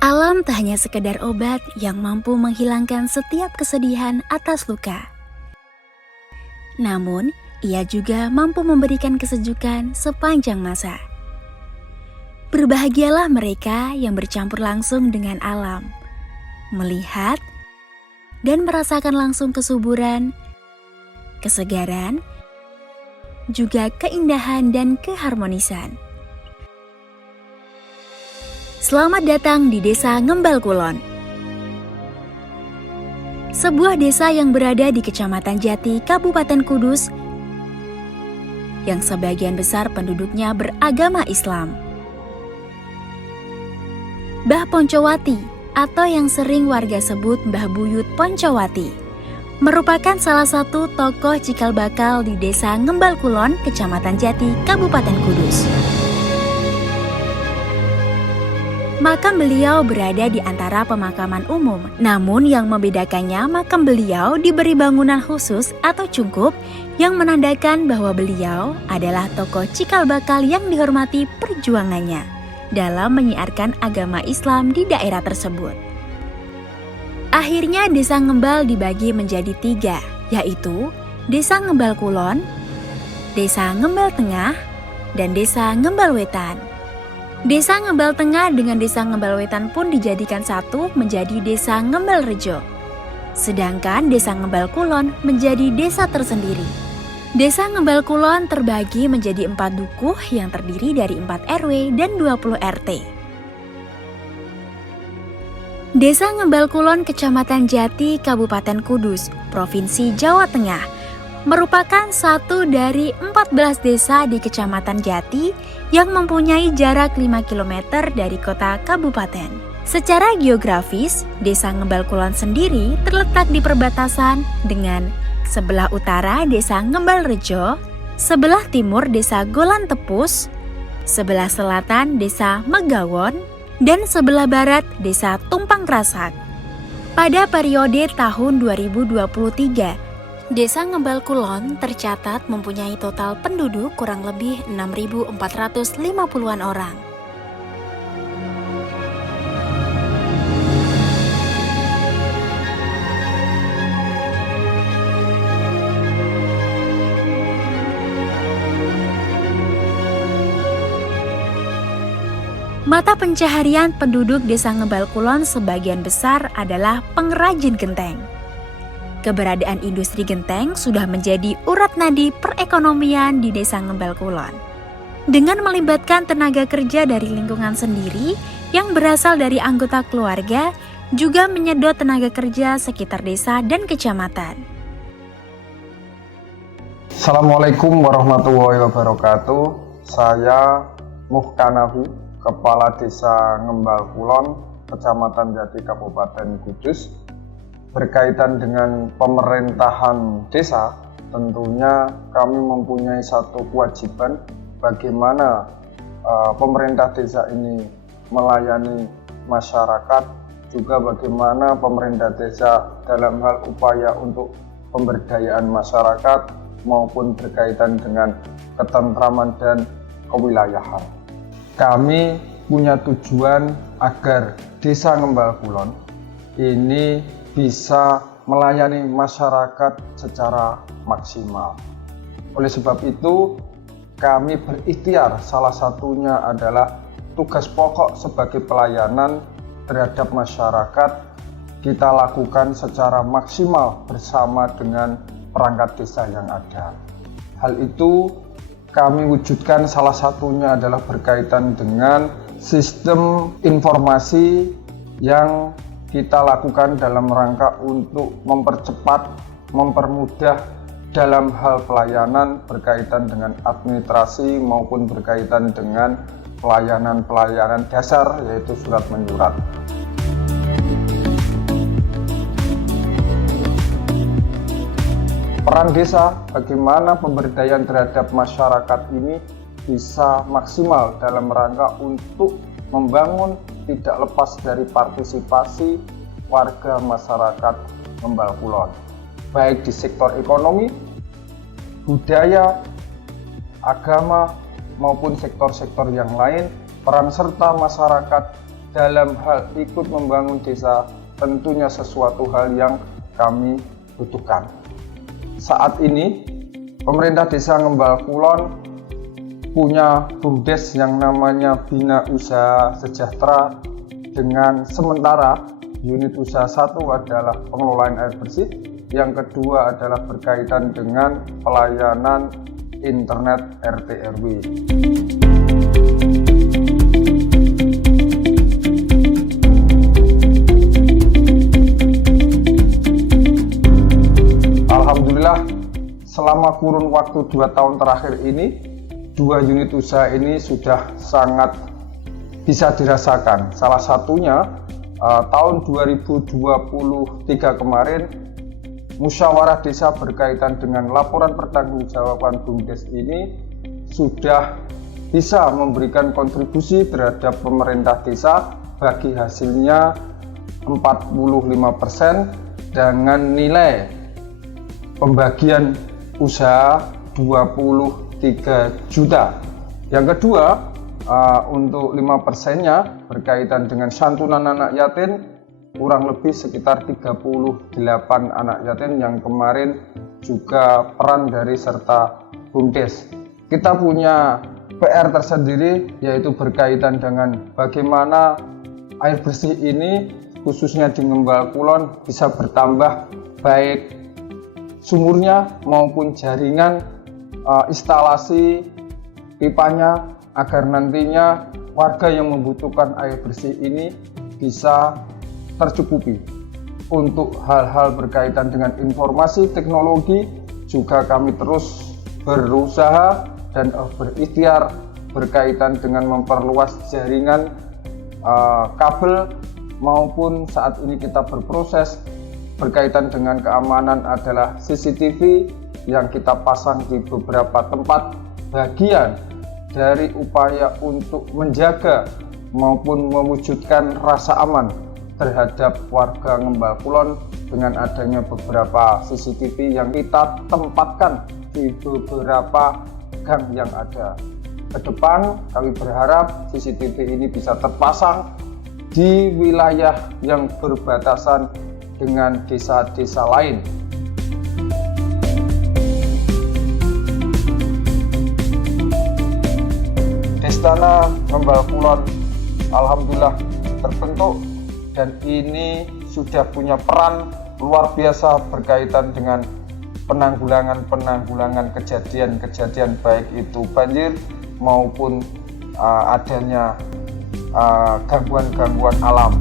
Alam tak hanya sekedar obat yang mampu menghilangkan setiap kesedihan atas luka. Namun, ia juga mampu memberikan kesejukan sepanjang masa. Berbahagialah mereka yang bercampur langsung dengan alam, melihat dan merasakan langsung kesuburan, kesegaran, juga keindahan dan keharmonisan. Selamat datang di Desa Ngembal Kulon. Sebuah desa yang berada di Kecamatan Jati, Kabupaten Kudus, yang sebagian besar penduduknya beragama Islam. Mbah Poncowati, atau yang sering warga sebut Mbah Buyut Poncowati, merupakan salah satu tokoh cikal bakal di Desa Ngembal Kulon, Kecamatan Jati, Kabupaten Kudus. Makam beliau berada di antara pemakaman umum, namun yang membedakannya makam beliau diberi bangunan khusus atau cungkup yang menandakan bahwa beliau adalah tokoh cikal bakal yang dihormati perjuangannya dalam menyiarkan agama Islam di daerah tersebut. Akhirnya Desa Ngembal dibagi menjadi 3, yaitu Desa Ngembal Kulon, Desa Ngembal Tengah, dan Desa Ngembal Wetan. Desa Ngembal Tengah dengan Desa Ngembal Wetan pun dijadikan satu menjadi Desa Ngembal Rejo. Sedangkan Desa Ngembal Kulon menjadi desa tersendiri. Desa Ngembal Kulon terbagi menjadi 4 dukuh yang terdiri dari 4 RW dan 20 RT. Desa Ngembal Kulon, Kecamatan Jati, Kabupaten Kudus, Provinsi Jawa Tengah, merupakan satu dari 14 desa di Kecamatan Jati yang mempunyai jarak 5 km dari kota kabupaten. Secara geografis, Desa Ngembal Kulon sendiri terletak di perbatasan dengan sebelah utara Desa Ngembal Rejo, sebelah timur Desa Golan Tepus, sebelah selatan Desa Megawon, dan sebelah barat Desa Tumpang Krasak. Pada periode tahun 2023, Desa Ngembal Kulon tercatat mempunyai total penduduk kurang lebih 6.450-an orang. Mata pencaharian penduduk Desa Ngembal Kulon sebagian besar adalah pengrajin genteng. Keberadaan industri genteng sudah menjadi urat nadi perekonomian di Desa Ngembal Kulon. Dengan melibatkan tenaga kerja dari lingkungan sendiri yang berasal dari anggota keluarga, juga menyedot tenaga kerja sekitar desa dan kecamatan. Assalamualaikum warahmatullahi wabarakatuh. Saya Muhkanafi, Kepala Desa Ngembal Kulon, Kecamatan Jati, Kabupaten Kudus. Berkaitan dengan pemerintahan desa, tentunya kami mempunyai satu kewajiban bagaimana pemerintah desa ini melayani masyarakat, juga bagaimana pemerintah desa dalam hal upaya untuk pemberdayaan masyarakat maupun berkaitan dengan ketentraman dan kewilayahan. Kami punya tujuan agar Desa Ngembal Kulon ini bisa melayani masyarakat secara maksimal. Oleh sebab itu, kami berikhtiar, salah satunya adalah tugas pokok sebagai pelayanan terhadap masyarakat kita lakukan secara maksimal bersama dengan perangkat desa yang ada. Hal itu kami wujudkan, salah satunya adalah berkaitan dengan sistem informasi yang kita lakukan dalam rangka untuk mempercepat, mempermudah dalam hal pelayanan berkaitan dengan administrasi maupun berkaitan dengan pelayanan-pelayanan dasar, yaitu surat menyurat. Peran desa, bagaimana pemberdayaan terhadap masyarakat ini bisa maksimal dalam rangka untuk membangun tidak lepas dari partisipasi warga masyarakat Ngembal Kulon, baik di sektor ekonomi, budaya, agama, maupun sektor-sektor yang lain. Peran serta masyarakat dalam hal ikut membangun desa tentunya sesuatu hal yang kami butuhkan. Saat ini pemerintah Desa Ngembal Kulon punya BUMDes yang namanya Bina Usaha Sejahtera, dengan sementara unit usaha satu adalah pengelolaan air bersih, yang kedua adalah berkaitan dengan pelayanan internet RT RW. Alhamdulillah, selama kurun waktu 2 tahun terakhir ini, 2 unit usaha ini sudah sangat bisa dirasakan. Salah satunya tahun 2023 kemarin, musyawarah desa berkaitan dengan laporan pertanggungjawaban BUMDes ini sudah bisa memberikan kontribusi terhadap pemerintah desa bagi hasilnya 45% dengan nilai pembagian usaha 23 juta. Yang kedua, untuk 5%-nya berkaitan dengan santunan anak yatim, kurang lebih sekitar 38 anak yatim yang kemarin juga peran dari serta BUMDes. Kita punya PR tersendiri, yaitu berkaitan dengan bagaimana air bersih ini khususnya di Ngembal Kulon bisa bertambah, baik sumurnya maupun jaringan instalasi pipanya, agar nantinya warga yang membutuhkan air bersih ini bisa tercukupi. Untuk hal-hal berkaitan dengan informasi teknologi juga kami terus berusaha dan berikhtiar berkaitan dengan memperluas jaringan kabel, maupun saat ini kita berproses berkaitan dengan keamanan adalah CCTV yang kita pasang di beberapa tempat, bagian dari upaya untuk menjaga maupun mewujudkan rasa aman terhadap warga Ngembal Kulon dengan adanya beberapa CCTV yang kita tempatkan di beberapa gang yang ada. Ke depan kami berharap CCTV ini bisa terpasang di wilayah yang berbatasan dengan desa-desa lain. Destana Ngembal Kulon alhamdulillah terbentuk, dan ini sudah punya peran luar biasa berkaitan dengan penanggulangan kejadian-kejadian baik itu banjir maupun adanya gangguan-gangguan alam.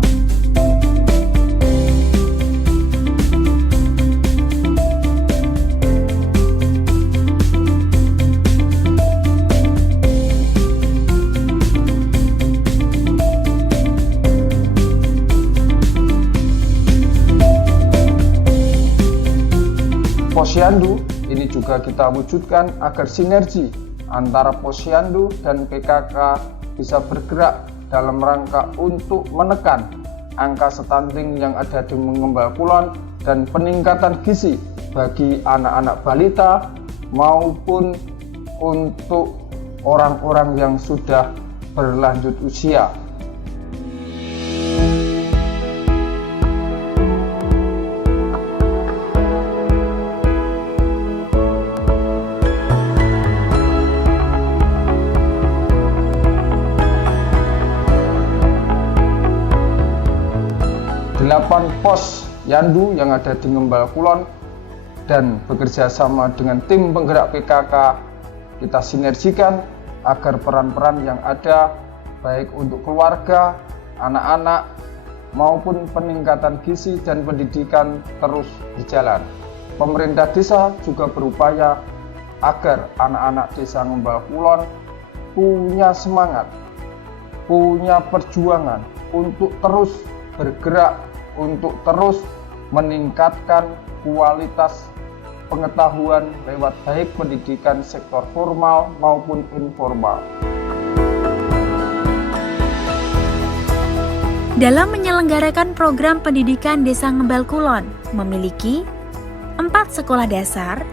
Posyandu ini juga kita wujudkan agar sinergi antara Posyandu dan PKK bisa bergerak dalam rangka untuk menekan angka stunting yang ada di Ngembal Kulon dan peningkatan gizi bagi anak-anak balita maupun untuk orang-orang yang sudah berlanjut usia. Pos Yandu yang ada di Ngembal Kulon dan bekerja sama dengan tim penggerak PKK, kita sinergikan agar peran-peran yang ada baik untuk keluarga, anak-anak maupun peningkatan gizi dan pendidikan terus berjalan. Pemerintah desa juga berupaya agar anak-anak desa Ngembal Kulon punya semangat, punya perjuangan untuk terus bergerak, untuk terus meningkatkan kualitas pengetahuan lewat baik pendidikan sektor formal maupun informal. Dalam menyelenggarakan program pendidikan Desa Ngembal Kulon memiliki 4 sekolah dasar,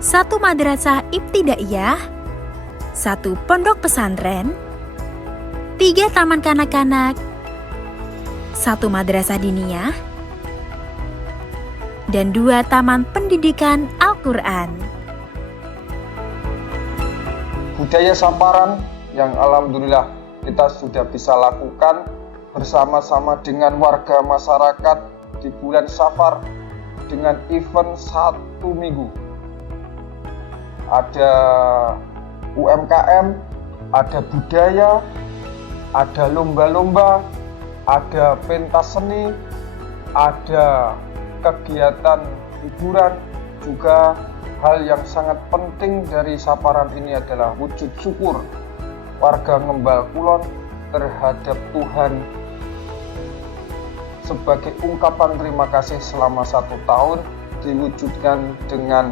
1 madrasah ibtidaiyah, 1 pondok pesantren, 3 taman kanak-kanak, 1 madrasah diniyah, dan 2 taman pendidikan Al-Quran. Budaya Samparan yang alhamdulillah kita sudah bisa lakukan bersama-sama dengan warga masyarakat di bulan Safar dengan event 1 minggu. Ada UMKM, ada budaya, ada lomba-lomba, ada pentas seni, ada kegiatan hiburan. Juga hal yang sangat penting dari Saparan ini adalah wujud syukur warga Ngembal Kulon terhadap Tuhan sebagai ungkapan terima kasih selama 1 tahun diwujudkan dengan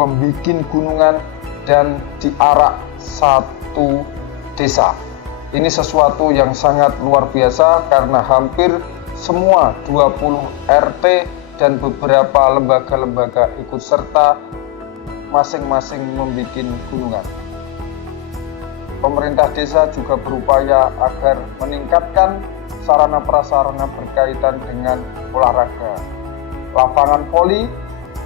membikin gunungan dan diarak 1 desa. Ini sesuatu yang sangat luar biasa karena hampir semua 20 RT dan beberapa lembaga-lembaga ikut serta masing-masing membuat gunungan. Pemerintah desa juga berupaya agar meningkatkan sarana prasarana berkaitan dengan olahraga, lapangan voli,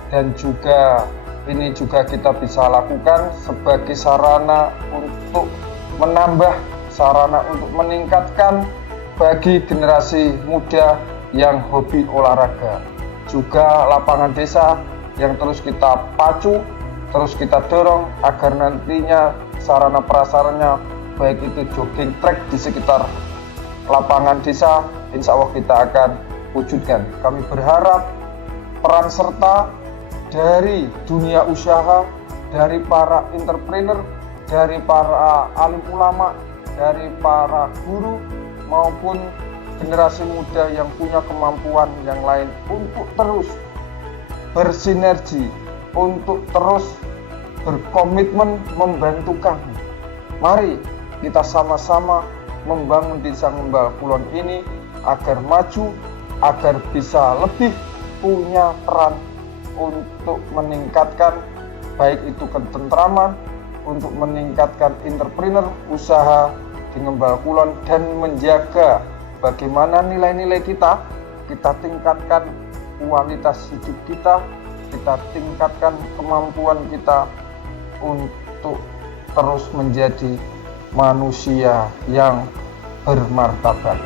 dan juga ini juga kita bisa lakukan sebagai sarana untuk menambah, sarana untuk meningkatkan bagi generasi muda yang hobi olahraga. Juga lapangan desa yang terus kita pacu, terus kita dorong agar nantinya sarana prasarannya baik itu jogging track di sekitar lapangan desa, insya Allah kita akan wujudkan. Kami berharap peran serta dari dunia usaha, dari para entrepreneur, dari para alim ulama, dari para guru maupun generasi muda yang punya kemampuan yang lain untuk terus bersinergi, untuk terus berkomitmen membantu kami. Mari kita sama-sama membangun Desa Ngembal Kulon ini agar maju, agar bisa lebih punya peran untuk meningkatkan baik itu ketentraman, untuk meningkatkan entrepreneur usaha di Ngembal Kulon dan menjaga bagaimana nilai-nilai kita tingkatkan kualitas hidup kita tingkatkan kemampuan kita untuk terus menjadi manusia yang bermartabat.